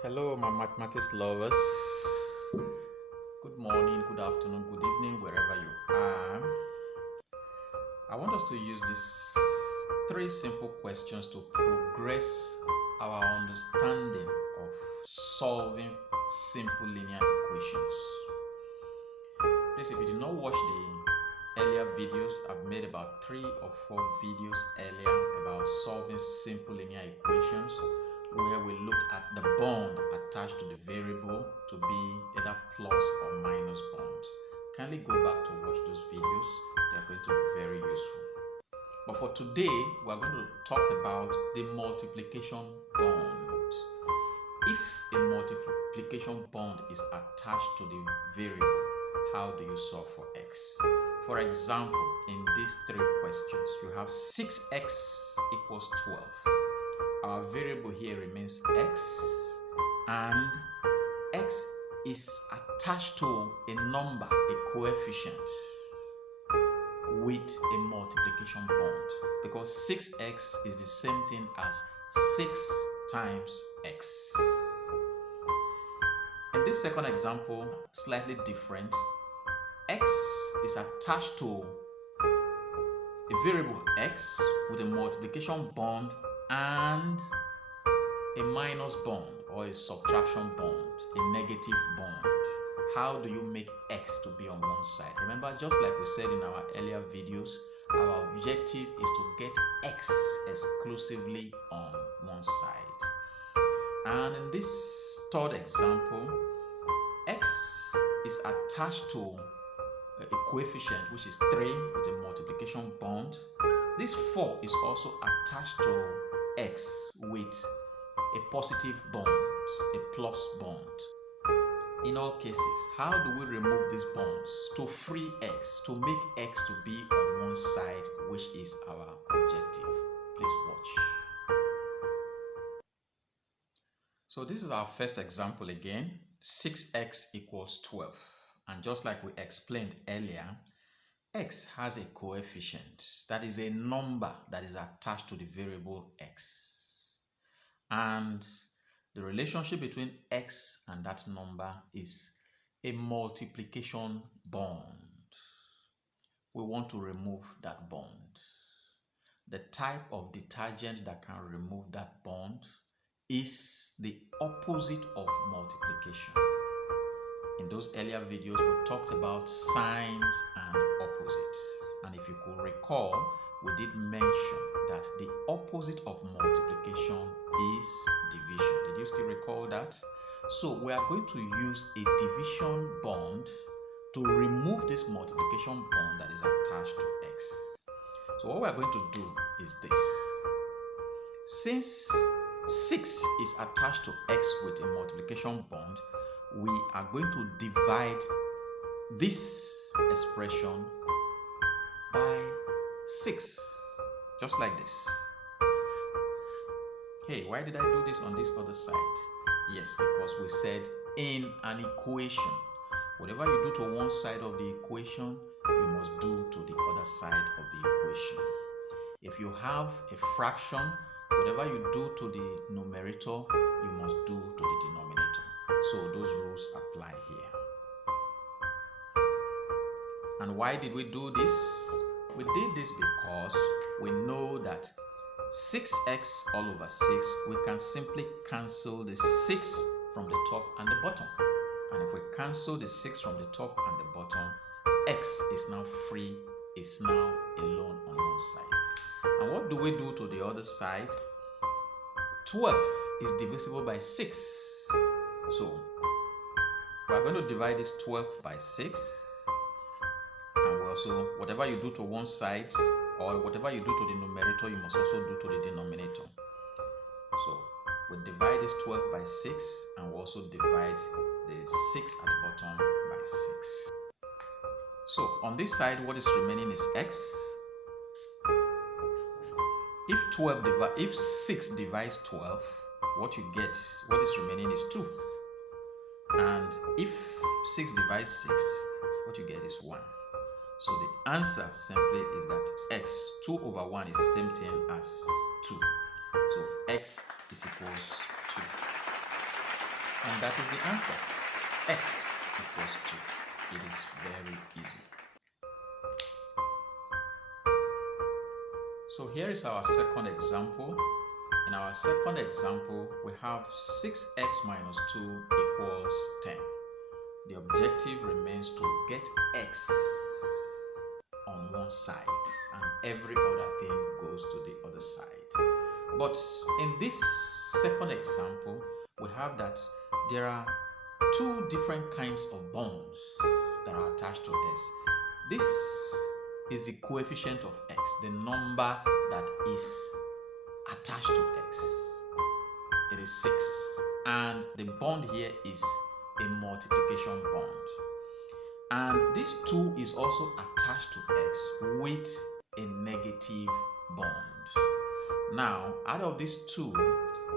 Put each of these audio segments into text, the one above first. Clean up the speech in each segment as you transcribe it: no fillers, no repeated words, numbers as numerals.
Hello, my mathematics lovers. Good morning, good afternoon, good evening, wherever you are. I want us to use these three simple questions to progress our understanding of solving simple linear equations. Please, if you did not watch the earlier videos, I've made about 3 or 4 videos earlier about solving simple linear equations, where we looked at the bond attached to the variable to be either plus or minus bond. Kindly go back to watch those videos. They are going to be very useful. But for today, we are going to talk about the multiplication bond. If a multiplication bond is attached to the variable, how do you solve for x? For example, in these 3 questions, you have 6x equals 12. Our variable here remains x, and x is attached to a number, a coefficient, with a multiplication bond, because 6x is the same thing as 6 times x. In this second example, slightly different. X is attached to a variable x with a multiplication bond and a minus bond or a subtraction bond, a negative bond. How do you make x to be on one side? Remember, just like we said in our earlier videos, our objective is to get x exclusively on one side. And in this third example, x is attached to a coefficient which is 3 with a multiplication bond. This 4 is also attached to x with a positive bond, a plus bond. In all cases, how do we remove these bonds to free x, to make x to be on one side, which is our objective? Please watch. So this is our first example again. 6x equals 12. And just like we explained earlier, x has a coefficient, that is a number that is attached to the variable x. And the relationship between x and that number is a multiplication bond. We want to remove that bond. The type of detergent that can remove that bond is the opposite of multiplication. In those earlier videos, we talked about signs and opposites. And if you could recall, we did mention that the opposite of multiplication is division. Did you still recall that? So we are going to use a division bond to remove this multiplication bond that is attached to x. So what we are going to do is this. Since 6 is attached to x with a multiplication bond, we are going to divide this expression by 6, just like this. Hey, why did I do this on this other side? Yes, because we said in an equation, whatever you do to one side of the equation, you must do to the other side of the equation. If you have a fraction, whatever you do to the numerator, you must do to the denominator. So those rules apply here. And why did we do this? We did this because we know that 6x all over 6, we can simply cancel the 6 from the top and the bottom. And if we cancel the 6 from the top and the bottom, x is now free, is now alone on one side. And what do we do to the other side? 12 is divisible by 6. So we are going to divide this 12 by 6. And we also, whatever you do to one side, or whatever you do to the numerator, you must also do to the denominator. So we divide this 12 by 6, and we also divide the 6 at the bottom by 6. So on this side, what is remaining is x. If 6 divides 12, what you get, what is remaining is 2. And if 6 divides 6, what you get is 1. So the answer simply is that x, 2 over 1 is the same thing as 2. So x is equals 2. And that is the answer. X equals 2. It is very easy. So here is our second example. In our second example, we have 6x minus 2 equals 10. The objective remains to get x on one side and every other thing goes to the other side. But in this second example, we have that there are two different kinds of bonds that are attached to x. This is the coefficient of x, the number that is attached to x. It is 6. And the bond here is a multiplication bond. And this 2 is also attached to x with a negative bond. Now, out of these two,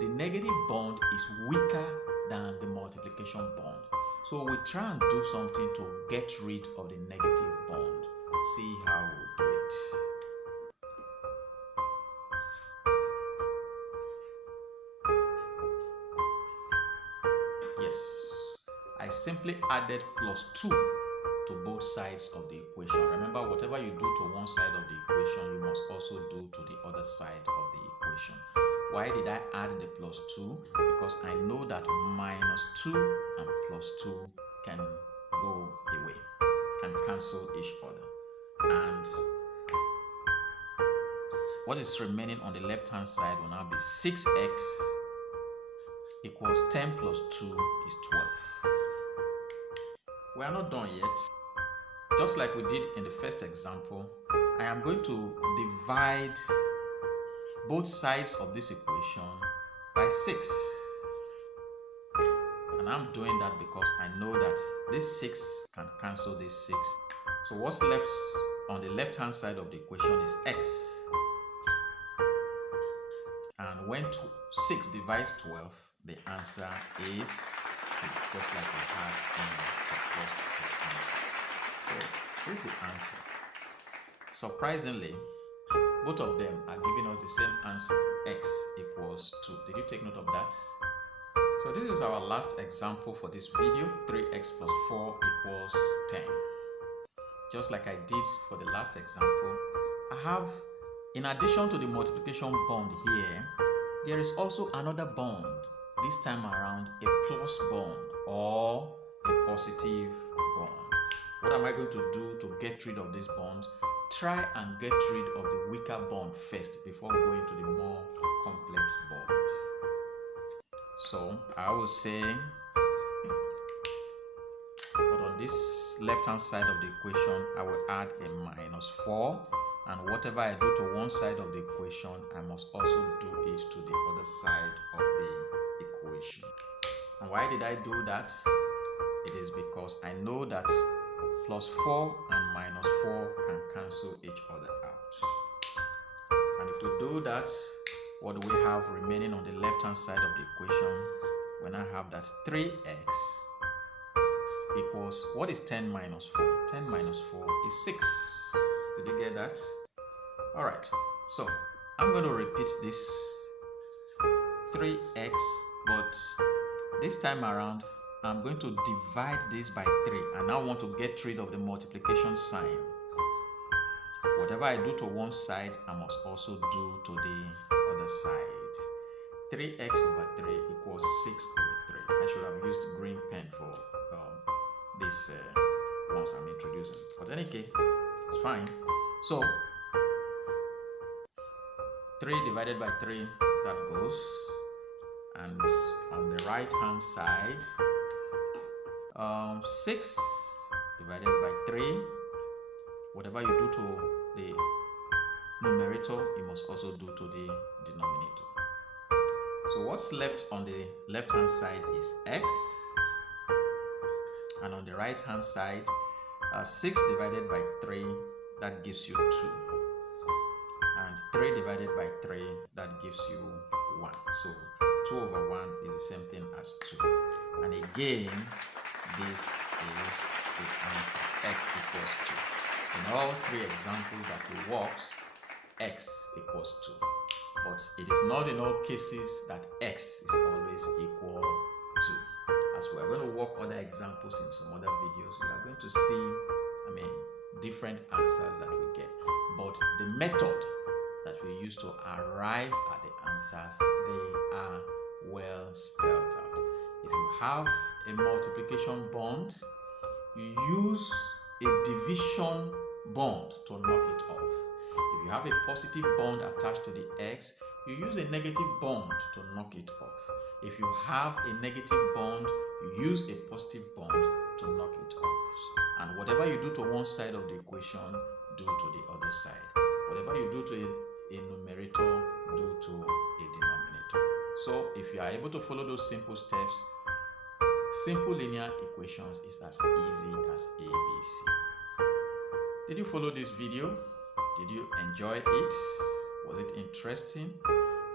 the negative bond is weaker than the multiplication bond. So we try and do something to get rid of the negative bond. See how we do it. Yes, I simply added plus 2 to both sides of the equation. Remember, whatever you do to one side of the equation, you must also do to the other side of the equation. Why did I add the plus 2? Because I know that minus 2 and plus 2 can go away, can cancel each other. And what is remaining on the left hand side will now be 6x equals 10 plus 2 is 12. We are not done yet. Just like we did in the first example, I am going to divide both sides of this equation by 6. And I'm doing that because I know that this 6 can cancel this 6. So what's left on the left hand side of the equation is x. And when 6 divides 12, the answer is 2, just like we had in the first example. So this is the answer. Surprisingly, both of them are giving us the same answer, x equals 2. Did you take note of that? So this is our last example for this video. 3x plus 4 equals 10. Just like I did for the last example, I have, in addition to the multiplication bond here, there is also another bond, this time around a plus bond or a positive bond. What am I going to do to get rid of this bond? Try and get rid of the weaker bond first before going to the more complex bond. So I will say, but on this left hand side of the equation, I will add a minus 4. And whatever I do to one side of the equation, I must also do it to the other side of the equation. And why did I do that? It is because I know that plus 4 and minus 4 can cancel each other out. And if we do that, what do we have remaining on the left hand side of the equation? When I have that 3x equals, what is 10 minus 4? 10 minus 4 is 6. Did you get that? Alright, so I'm going to repeat this 3x, but this time around I'm going to divide this by 3, and I want to get rid of the multiplication sign. Whatever I do to one side, I must also do to the other side. 3x over 3 equals 6 over 3. I should have used green pen for this once I'm introducing. But in any case, it's fine. So 3 divided by 3, that goes. And on the right hand side, 6 divided by 3, whatever you do to the numerator, you must also do to the denominator. So what's left on the left hand side is x, and on the right hand side, 6 divided by 3, that gives you 2, and 3 divided by 3, that gives you 1. So 2 over 1 is the same thing as 2. And again, this is the answer, x equals 2. In all 3 examples that we worked, x equals 2. But it is not in all cases that x is always equal to. as we are going to work other examples in some other videos, we are going to see, different answers that we get. But the method that we use to arrive at the answers, they are well spelled out. If you have a multiplication bond, you use a division bond to knock it off. If you have a positive bond attached to the x, you use a negative bond to knock it off. If you have a negative bond, you use a positive bond to knock it off. And whatever you do to one side of the equation, do to the other side. Whatever you do to a numerator, do to a denominator. So if you are able to follow those simple steps, simple linear equations is as easy as ABC. Did you follow this video? Did you enjoy it? Was it interesting?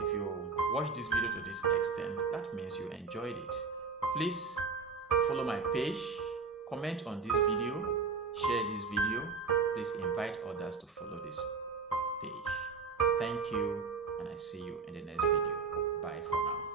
If you watched this video to this extent, that means you enjoyed it. Please follow my page, comment on this video, share this video. Please invite others to follow this page. Thank you, and I see you in the next video. Bye for now.